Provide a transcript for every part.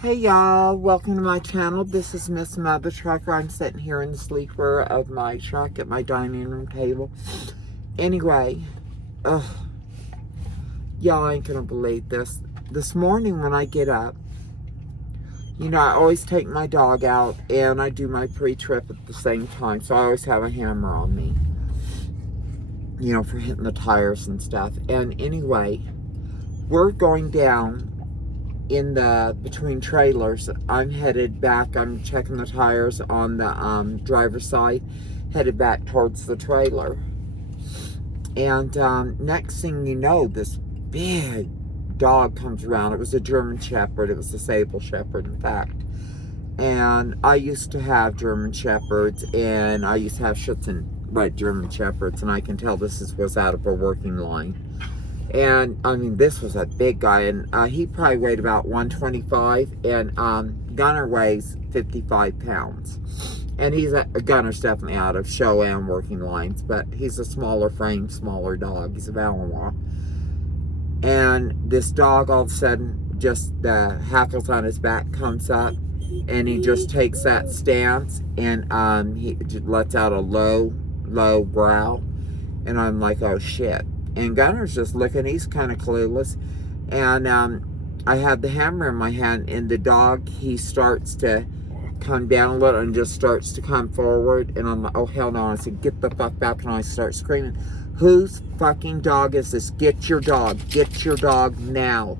Hey y'all, welcome to my channel. This is Miss Mother Trucker. I'm sitting here in the sleeper of my truck at my dining room table. Anyway, y'all ain't gonna believe this. This morning when I get up, I always take my dog out and I do my pre-trip at the same time. So I always have a hammer on me, for hitting the tires and stuff. And anyway, we're going down in the between trailers. I'm headed back. I'm checking the tires on the driver's side, headed back towards the trailer. And next thing you know, this big dog comes around. It was a German Shepherd. It was a Sable Shepherd, in fact. And I used to have German Shepherds, and I used to have Schützen Red German Shepherds, and I can tell this was out of a working line. And I mean, this was a big guy, and he probably weighed about 125, and Gunner weighs 55 pounds. And Gunner's definitely out of show and working lines, but he's a smaller frame, smaller dog. He's a Malinois. And this dog, all of a sudden, just the hackles on his back comes up, and he just takes that stance, and he lets out a low growl, and I'm like, oh shit. And Gunner's just looking, he's kind of clueless. And I have the hammer in my hand, and the dog, he starts to come down a little and just starts to come forward. And I'm like, oh hell no. I said, get the fuck back. And I start screaming, whose fucking dog is this? Get your dog now.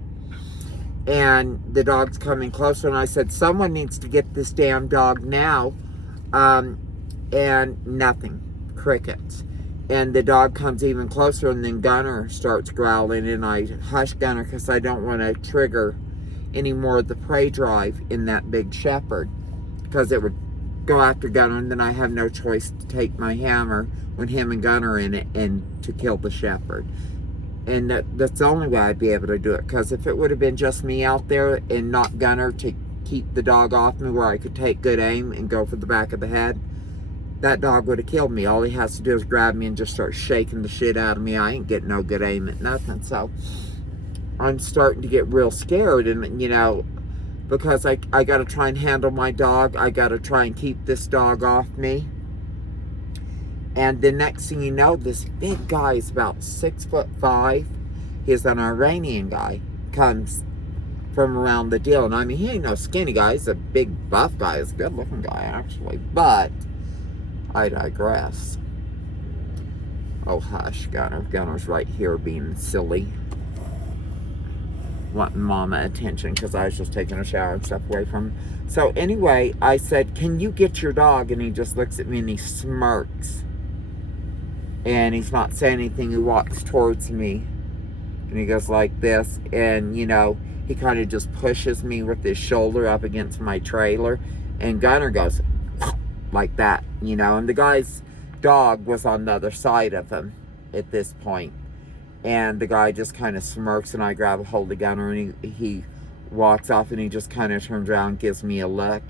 And the dog's coming closer, and I said, someone needs to get this damn dog now. And nothing, crickets. And the dog comes even closer, and then Gunner starts growling, and I hush Gunner because I don't want to trigger any more of the prey drive in that big shepherd, because it would go after Gunner, and then I have no choice to take my hammer when him and Gunner are in it and to kill the shepherd. And that's the only way I'd be able to do it, because if it would have been just me out there and not Gunner to keep the dog off me where I could take good aim and go for the back of the head, that dog would have killed me. All he has to do is grab me and just start shaking the shit out of me. I ain't getting no good aim at nothing. So I'm starting to get real scared, and because I got to try and handle my dog. I got to try and keep this dog off me. And the next thing you know, this big guy is about 6'5". He's an Iranian guy, comes from around the deal. And I mean, he ain't no skinny guy. He's a big buff guy. He's a good looking guy, actually. But I digress. Oh, hush, Gunner. Gunner's right here being silly. Wanting mama attention because I was just taking a shower and stuff away from him. So anyway, I said, can you get your dog? And he just looks at me and he smirks. And he's not saying anything. He walks towards me. And he goes like this. And, he kind of just pushes me with his shoulder up against my trailer. And Gunner goes like that, and the guy's dog was on the other side of him at this point. And the guy just kind of smirks, and I grab a hold of Gunner, and he walks off, and he just kind of turns around and gives me a look.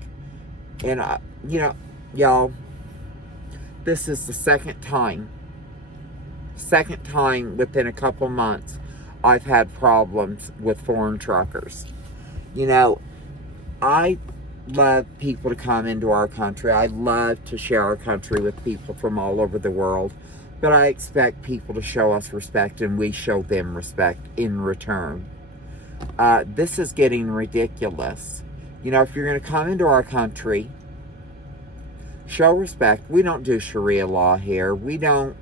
And, y'all, this is the second time within a couple months I've had problems with foreign truckers. I love people to come into our country. I love to share our country with people from all over the world. But I expect people to show us respect, and we show them respect in return. This is getting ridiculous. If you're going to come into our country, show respect. We don't do Sharia law here. We don't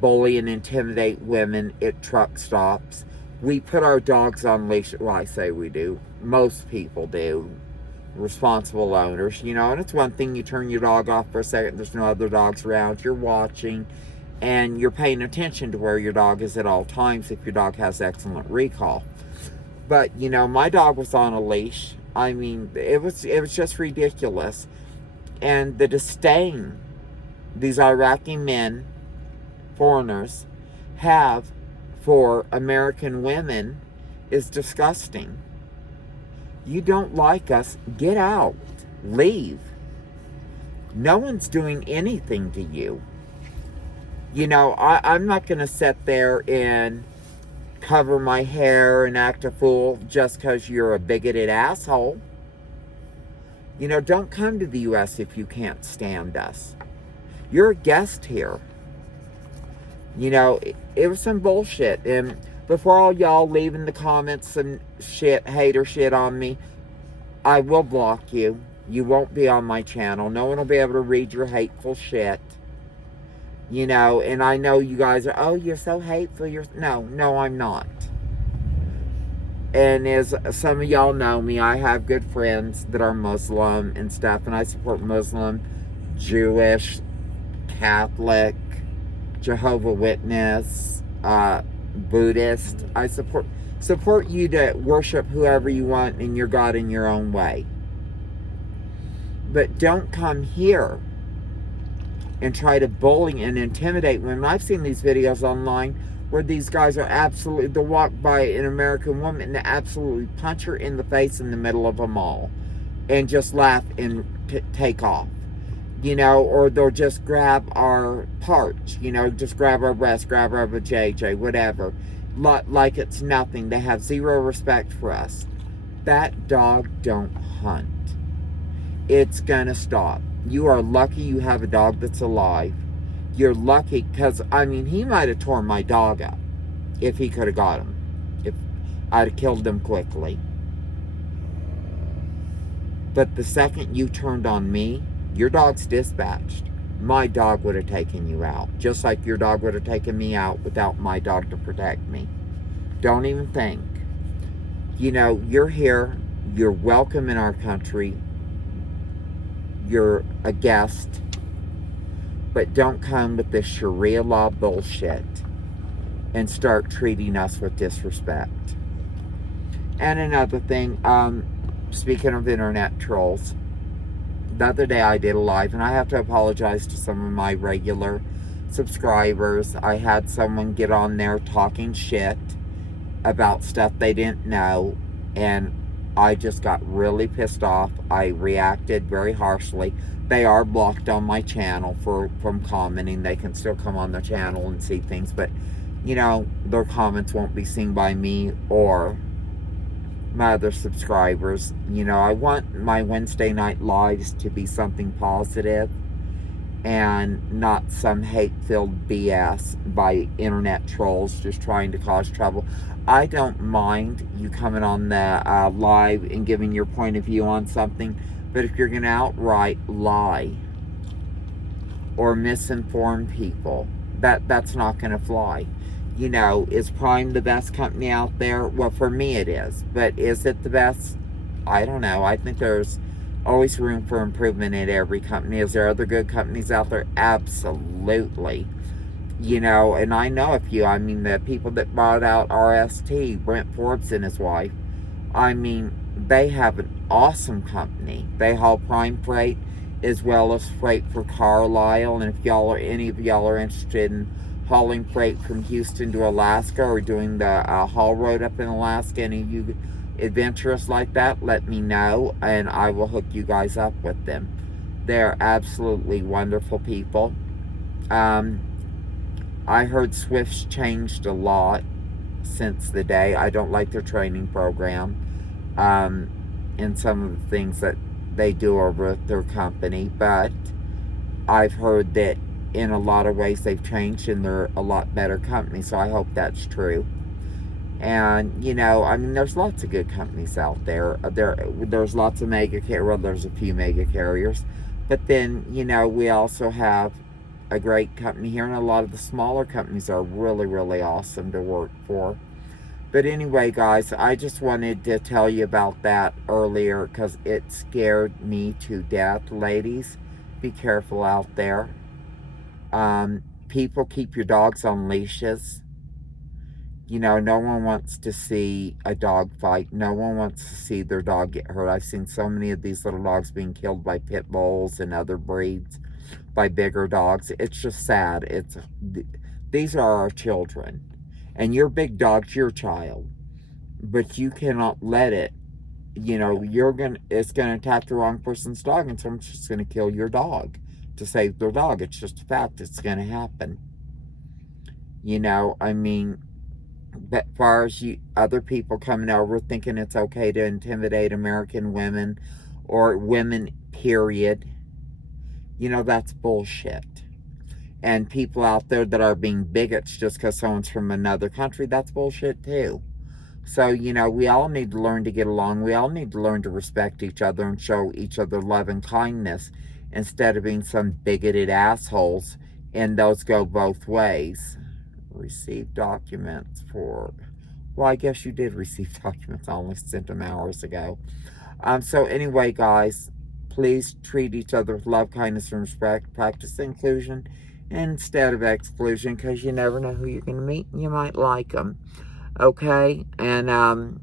bully and intimidate women at truck stops. We put our dogs on leash. Well, I say we do. Most people do. Responsible owners, and it's one thing you turn your dog off for a second, there's no other dogs around, you're watching, and you're paying attention to where your dog is at all times if your dog has excellent recall. But, my dog was on a leash. I mean, it was just ridiculous. And the disdain these Iraqi men, foreigners, have for American women is disgusting. You don't like us, get out, leave. No one's doing anything to you. I'm not going to sit there and cover my hair and act a fool just because you're a bigoted asshole. You know, don't come to the U.S. if you can't stand us. You're a guest here. You know, it was some bullshit. And before all y'all leave in the comments some shit, hater shit on me, I will block you. You won't be on my channel. No one will be able to read your hateful shit. You know, and I know you guys are, oh, you're so hateful. No, I'm not. And as some of y'all know me, I have good friends that are Muslim and stuff, and I support Muslim, Jewish, Catholic, Jehovah's Witness, Buddhist. I support you to worship whoever you want and your God in your own way. But don't come here and try to bully and intimidate women. I've seen these videos online where these guys are absolutely, they'll walk by an American woman and they absolutely punch her in the face in the middle of a mall and just laugh and take off. You know, or they'll just grab our parts, you know, just grab our breasts, grab our vajayjay, whatever. Like it's nothing. They have zero respect for us. That dog don't hunt. It's gonna stop. You are lucky you have a dog that's alive. You're lucky because, I mean, he might have torn my dog up if he could have got him. If I'd have killed him quickly. But the second you turned on me, your dog's dispatched. My dog would have taken you out. Just like your dog would have taken me out without my dog to protect me. Don't even think. You know, you're here. You're welcome in our country. You're a guest. But don't come with this Sharia law bullshit and start treating us with disrespect. And another thing, speaking of internet trolls, the other day I did a live, and I have to apologize to some of my regular subscribers. I had someone get on there talking shit about stuff they didn't know, and I just got really pissed off. I reacted very harshly. They are blocked on my channel from commenting. They can still come on the channel and see things, but, you know, their comments won't be seen by me or my other subscribers. You know, I want my Wednesday night lives to be something positive and not some hate-filled BS by internet trolls just trying to cause trouble. I don't mind you coming on the live and giving your point of view on something, but if you're going to outright lie or misinform people, that's not going to fly. You know, is Prime the best company out there? Well, for me it is. But is it the best? I don't know. I think there's always room for improvement in every company. Is there other good companies out there? Absolutely. You know, and I know a few. I mean, the people that bought out RST, Brent Forbes and his wife, I mean, they have an awesome company. They haul Prime Freight as well as freight for Carlisle. And if any of y'all are interested in hauling freight from Houston to Alaska or doing the haul road up in Alaska, any of you adventurous like that, let me know and I will hook you guys up with them. They're absolutely wonderful people. I heard Swift's changed a lot since the day. I don't like their training program and some of the things that they do over at their company, but I've heard that in a lot of ways they've changed and they're a lot better company, so I hope that's true. And, you know, I mean, there's lots of good companies out there. There's lots of mega carriers. Well, there's a few mega carriers. But then, you know, we also have a great company here, and a lot of the smaller companies are really, really awesome to work for. But anyway, guys, I just wanted to tell you about that earlier because it scared me to death. Ladies, be careful out there. People, keep your dogs on leashes. You know, no one wants to see a dog fight. No one wants to see their dog get hurt. I've seen so many of these little dogs being killed by pit bulls and other breeds, by bigger dogs. It's just sad. These are our children. And your big dog's your child. But you cannot let it, you know, it's going to attack the wrong person's dog and someone's just going to kill your dog to save their dog. It's just a fact. It's going to happen. You know, I mean, But as far as other people coming over thinking it's okay to intimidate American women or women, period, that's bullshit. And people out there that are being bigots just because someone's from another country, that's bullshit too. So, we all need to learn to get along. We all need to learn to respect each other and show each other love and kindness instead of being some bigoted assholes. And those go both ways. Receive documents for... Well, I guess you did receive documents. I only sent them hours ago. So anyway, guys, please treat each other with love, kindness, and respect. Practice inclusion instead of exclusion, because you never know who you're going to meet and you might like them. Okay? And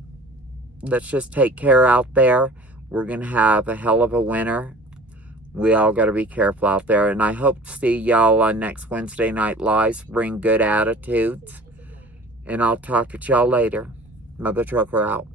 let's just take care out there. We're going to have a hell of a winter. We all got to be careful out there. And I hope to see y'all on next Wednesday Night Lives. Bring good attitudes. And I'll talk to y'all later. Mother Trucker out.